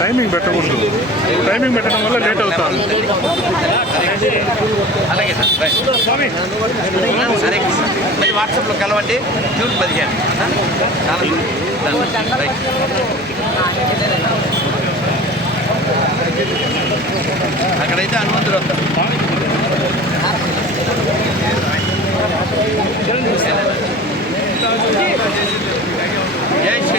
Timing పెట్టకూడదు. Timing పెట్టడం వల్ల లేట్ అవుతాం. అలాగే సార్ సరే మరి వాట్సాప్లో కలవండి. జూన్ పదిహేను. అక్కడైతే హనుమంతుడు వస్తారు జై శ్రీరామ్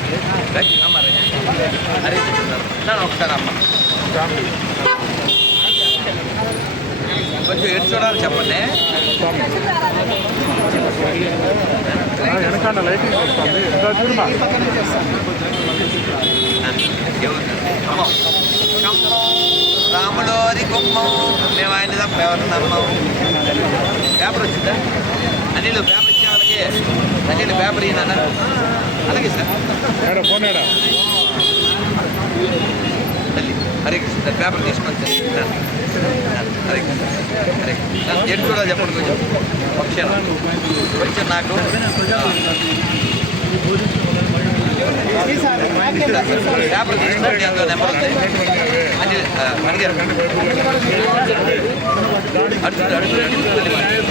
రైట్, అమ్మ రైట్. అరే చెప్తున్నారు. నాన్న ఒకసారి అమ్మ కొంచెం ఎటు చూడాలి చెప్పండి వెనకాల లైటింగ్ వస్తుంది ఇంకా చూడమా ఎవరు? అమ్మ. రాములోరి కుమ్మం మేము ఆయన తప్ప ఎవరు నమ్మం పేపర్ వచ్చిందా అనిల్ పేపర్ ఇచ్చే వాళ్ళకి అనిల్ పేపర్ ఈయన అలాగే సార్. ఫోన్ తల్లి హరే కృష్ణ పేపర్ తీసుకొని. హరే కృష్ణ హరే కృష్ణ. ఎటు చూడాలి చెప్పండి కొంచెం. క్షణం. కొంచెం నాకు పేపర్ తీసుకోండి అందులో నెంబర్ ఉంది. అడిగారు అడుగుడు అడుగుడు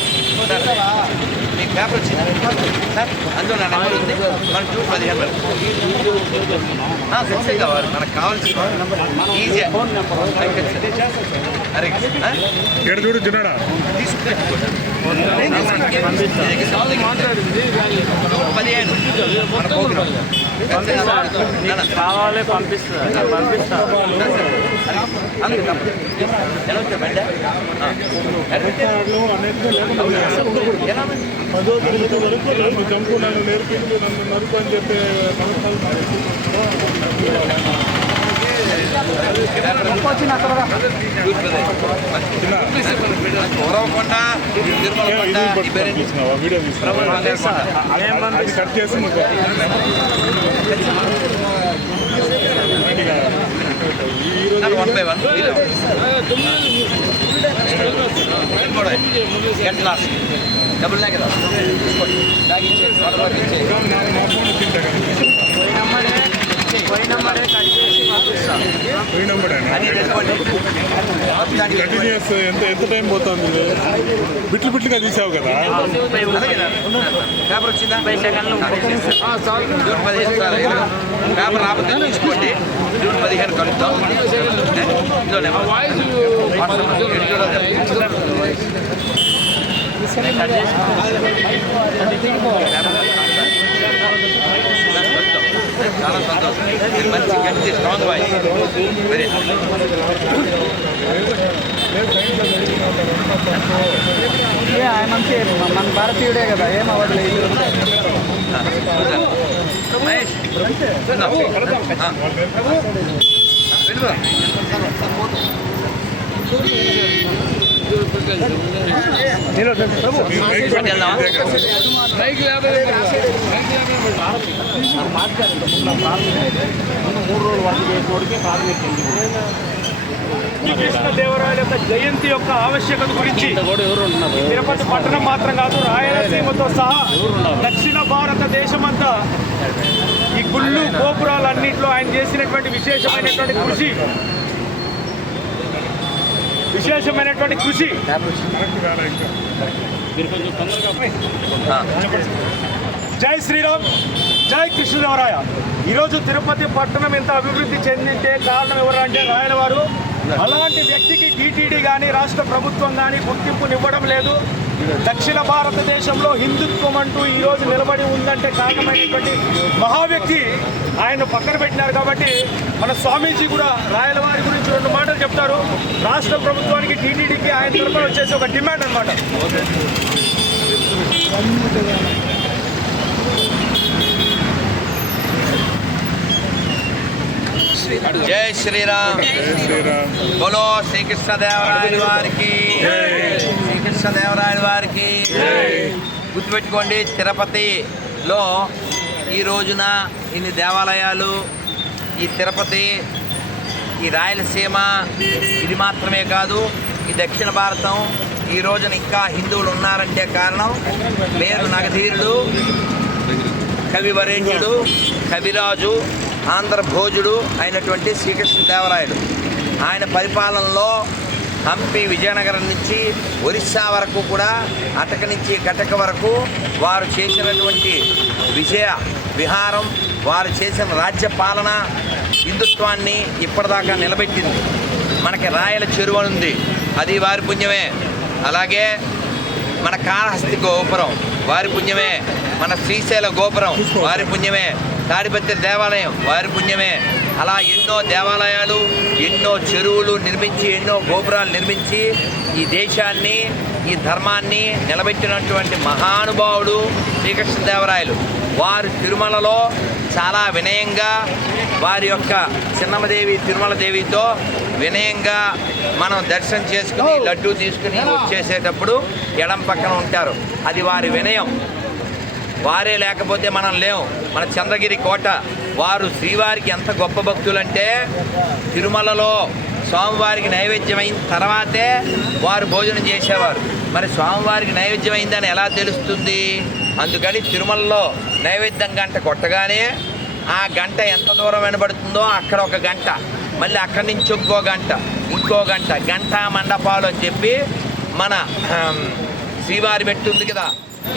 సార్, మీకు పేపర్ వచ్చింది సార్ అందులో నా నెంబర్ ఉంది మనం జూన్ పదిహేను వరకు ఆ, కావాలి మనకు కావాల్సిన ఈజీ అరే ఆ? ఇక్కడ చూడు చిన్నాడా పదిహేను కావాలి పంపిస్తా పంపిస్తా పదో తరగతి వరకు నన్ను చంపు నన్ను నేర్పించు నన్ను నరుకు అని చెప్పే వీడియో కట్ చేసి one by one get lost double lakh కదా బ్యాగ్ కంటిన్యూస్ ఎంత ఎంత టైం పోతుంది? బిట్లు బిట్లుగా తీసావు కదా. పేపర్ వచ్చిందా? జూన్ పదిహేను సార్ పేపర్ రాకపోతే తీసుకోండి జూన్ పదిహేను కలుద్దాం నెంబర్ వాట్సాప్ ఎడిటోలో కట్ చేసి చాలా సంతోషం మీరు మంచి గట్టి స్ట్రాంగ్ వాయిస్ వెరీ మంచి మన భారతీయుడే కదా ఏం అవ్వట్లేదు మహేష్ చూద్దాం. కదా. శ్రీకృష్ణదేవరాయల యొక్క జయంతి యొక్క ఆవశ్యకత గురించి తిరుపతి పట్టణం మాత్రం కాదు రాయలసీమతో సహా దక్షిణ భారతదేశమంతా ఈ గుళ్ళు గోపురాలన్నింటిలో ఆయన చేసినటువంటి విశేషమైనటువంటి కృషి విశేషమైనటువంటి కృషి. జై శ్రీరామ్ జై కృష్ణదేవరాయ. ఈరోజు తిరుపతి పట్టణం ఎంత అభివృద్ధి చెందింటే కారణం ఎవరంటే రాయల వారు అలాంటి వ్యక్తికి టీటీడీ కానీ రాష్ట్ర ప్రభుత్వం కానీ గుర్తింపునివ్వడం లేదు. దక్షిణ భారతదేశంలో హిందుత్వం అంటూ ఈరోజు నిలబడి ఉందంటే కారణమైనటువంటి మహా వ్యక్తి ఆయన పక్కన పెట్టినారు కాబట్టి మన స్వామీజీ కూడా రాయల వారి గురించి రెండు మాటలు చెప్తారు. రాష్ట్ర ప్రభుత్వానికి టీటీడీకి ఆయన తరఫున వచ్చేసి ఒక డిమాండ్ అన్నమాట. జై శ్రీరామ్. జై శ్రీరామ్. బోలో శ్రీకృష్ణదేవరాయల వారికి. శ్రీకృష్ణదేవరాయల వారికి గుర్తుపెట్టుకోండి తిరుపతిలో ఈ రోజున ఇన్ని దేవాలయాలు ఈ తిరుపతి ఈ రాయలసీమ ఇది మాత్రమే కాదు ఈ దక్షిణ భారతం ఈ రోజున ఇంకా హిందువులు ఉన్నారంటే కారణం పేరు నగధీరుడు కవివరేణ్యుడు కవిరాజు ఆంధ్రభోజుడు అయినటువంటి శ్రీకృష్ణదేవరాయలు ఆయన పరిపాలనలో హంపి విజయనగరం నుంచి ఒరిస్సా వరకు కూడా అటక నుంచి కటక వరకు వారు చేసినటువంటి విజయ విహారం వారు చేసిన రాజ్య పాలన హిందుత్వాన్ని ఇప్పటిదాకా నిలబెట్టింది. మనకి రాయల చెరువు ఉంది. అది వారి పుణ్యమే. అలాగే మన కాళహస్తి గోపురం వారి పుణ్యమే. మన శ్రీశైల గోపురం వారి పుణ్యమే. తాడిపత్రి దేవాలయం వారి పుణ్యమే. అలా ఎన్నో దేవాలయాలు ఎన్నో చెరువులు నిర్మించి ఎన్నో గోపురాలు నిర్మించి ఈ దేశాన్ని ఈ ధర్మాన్ని నిలబెట్టినటువంటి మహానుభావుడు శ్రీకృష్ణదేవరాయలు. వారు తిరుమలలో చాలా వినయంగా వారి యొక్క చిన్నమ్మదేవి తిరుమల దేవితో వినయంగా మనం దర్శనం చేసుకుని లడ్డూ తీసుకుని వచ్చేసేటప్పుడు ఎడం పక్కన ఉంటారు. అది వారి వినయం. వారే లేకపోతే మనం లేవు మన చంద్రగిరి కోట వారు శ్రీవారికి ఎంత గొప్ప భక్తులంటే తిరుమలలో స్వామివారికి నైవేద్యమైన తర్వాతే వారు భోజనం చేసేవారు. మరి స్వామివారికి నైవేద్యమైందని ఎలా తెలుస్తుంది? అందుకని తిరుమలలో నైవేద్యం గంట కొట్టగానే ఆ గంట ఎంత దూరం వినబడుతుందో అక్కడ ఒక గంట మళ్ళీ అక్కడి నుంచి ఇంకో గంట ఇంకో గంట గంట మండపాలు అని చెప్పి మన శ్రీవారి మెట్టు ఉంది కదా.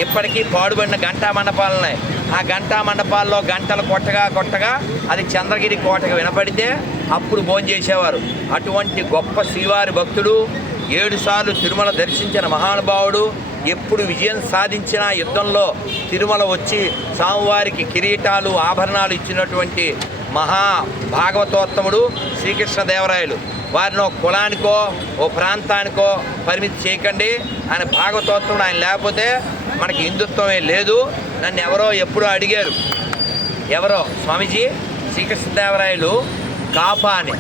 ఇప్పటికీ పాడుబడిన గంటా మండపాలు ఉన్నాయి ఆ గంటా మండపాల్లో గంటలు కొట్టగా కొట్టగా అది చంద్రగిరి కోటకు వినపడితే అప్పుడు భోజనం చేసేవారు. అటువంటి గొప్ప శ్రీవారి భక్తుడు ఏడుసార్లు తిరుమల దర్శించిన మహానుభావుడు ఎప్పుడు విజయం సాధించిన యుద్ధంలో తిరుమల వచ్చి స్వామివారికి కిరీటాలు ఆభరణాలు ఇచ్చినటువంటి మహా భాగవతోత్తముడు శ్రీకృష్ణదేవరాయలు. వారిని ఒక కులానికో ఓ ప్రాంతానికో పరిమితి చేయకండి. ఆయన భాగవతోత్తముడు ఆయన లేకపోతే మనకి హిందుత్వమే లేదు. నన్ను ఎవరో ఎప్పుడో అడిగారు. ఎవరో? స్వామీజీ శ్రీకృష్ణదేవరాయలు కాపా అని.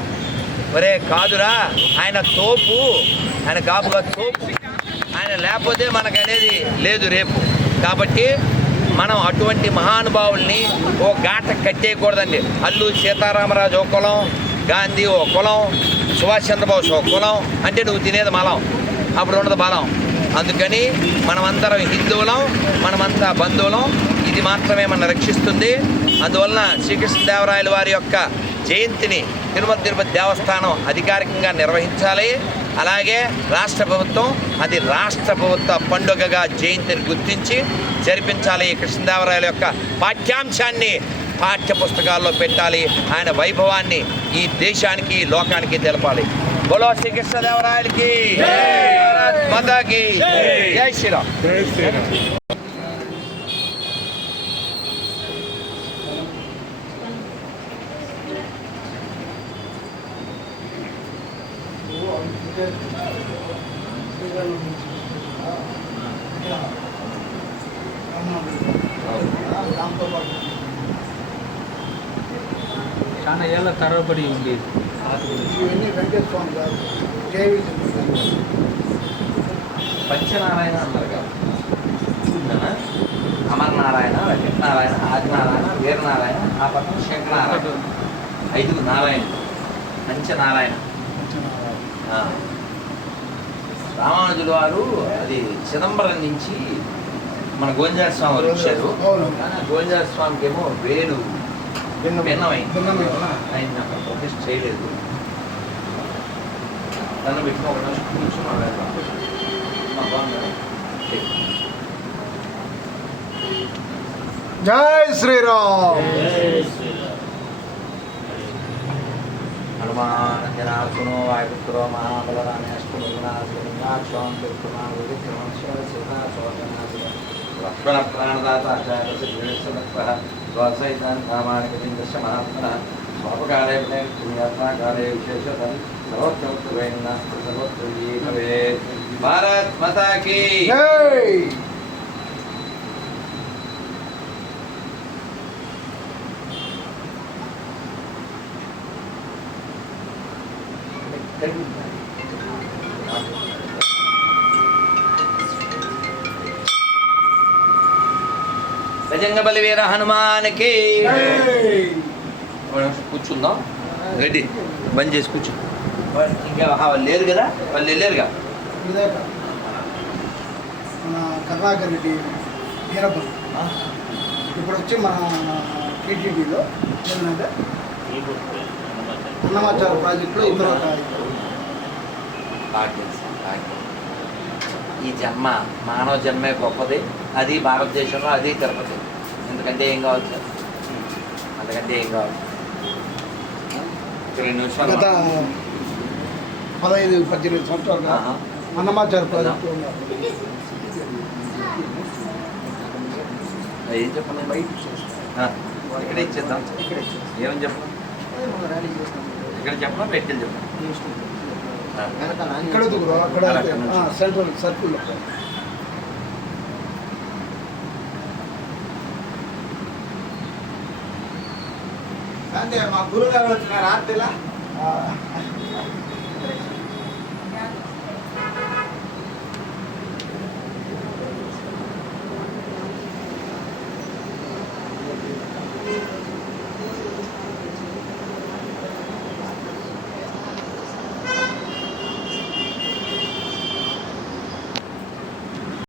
ఒరే కాదురా ఆయన తోపు. ఆయన కాపుగా తోపు. ఆయన లేకపోతే మనకు అనేది లేదు రేపు. కాబట్టి మనం అటువంటి మహానుభావుల్ని ఓ గాట కట్టేయకూడదండి. అల్లు సీతారామరాజు ఓ కులం గాంధీ ఓ కులం సుభాష్ చంద్రబోస్ ఓ కులం. అంటే నువ్వు తినేది మలం అప్పుడు ఉండదు బలం. అందుకని మనమందరం హిందువులం మనమంతా బంధువులం. ఇది మాత్రమే మన రక్షిస్తుంది. అందువలన శ్రీకృష్ణదేవరాయల వారి యొక్క జయంతిని తిరుమల తిరుపతి దేవస్థానం అధికారికంగా నిర్వహించాలి. అలాగే రాష్ట్ర ప్రభుత్వం అది రాష్ట్ర ప్రభుత్వ పండుగగా జయంతిని గుర్తించి జరిపించాలి. ఈ కృష్ణదేవరాయల యొక్క పాఠ్యాంశాన్ని పాఠ్య పుస్తకాల్లో పెట్టాలి. ఆయన వైభవాన్ని ఈ దేశానికి ఈ లోకానికి తెలపాలి. బోలో శ్రీకృష్ణదేవరాయలకి భారత్ మాతాకి జై శ్రీరామ్ జై శ్రీరామ్ చాలా ఏళ్ళ తరబడి ఉండేది ఇవన్నీ వెంకటేశ్వర స్వామి గారు జేవి పంచనారాయణ అన్నారు కదా? అమరనారాయణ వెంకటనారాయణ ఆదినారాయణ వీరనారాయణ ఆ పక్కన శంకరనారాయణ. ఐదుగు నారాయణ పంచనారాయణ. రామానుజుల వారు అది చిదంబరం నుంచి మన గోవిందార స్వామి వారు వచ్చారు. గోవిందార స్వామికి ఏమో వేలు భిన్నమైంది. ఆయన ప్రతిష్ఠ చేయలేదు. దాన్ని పెట్టుకుని ఒక నిమిషం కూర్చున్నాడు బాగుందా జై శ్రీరామ్ హనుమానంజనాసునో వాయుపుత్రో మహాబలరామేశ్వరం లక్ష్మణ ప్రాణదాత ఆచార్యసైతాన్మానికలింగస్య మహాత్మన స్వాపకాలే పుణ్యాత్మకాలే Jangan balik Hanuman, oke. Okay. Hey. కూర్చుందాం? రెడీ. బంద్ చేసి కూర్చో. ఇంకా వాళ్ళు లేరు కదా? వాళ్ళు వెళ్ళారుగా? మన కరుణాకర్ రెడ్డి వీరప్పన్ ఇప్పుడు వచ్చి మన టీటీడీలో ఏంటంటే అన్నమాచార ప్రాజెక్టులో ఇతర. ఈ జన్మ మానవ జన్మే గొప్పది. అది భారతదేశంలో అది తిరుపతి. ఎందుకంటే ఏం కావాలి సార్? అందుకంటే ఏం నిమిషాలు గత పదహైదు పద్దెనిమిది సంవత్సరాలుగా. అన్నమాచార ప్రాజెక్టు ఉన్నారు. ఏం చెప్పండి బయట ఇక్కడ ఇచ్చేద్దాం. ఇక్కడ ఏమని చెప్పండి? ఇక్కడ చెప్పనా? బయటకి చెప్పండి ఇక్కడ సెంట్రల్ సర్కిల్లో. అంతే మా గురువు గారు వచ్చిన రాత్రిలా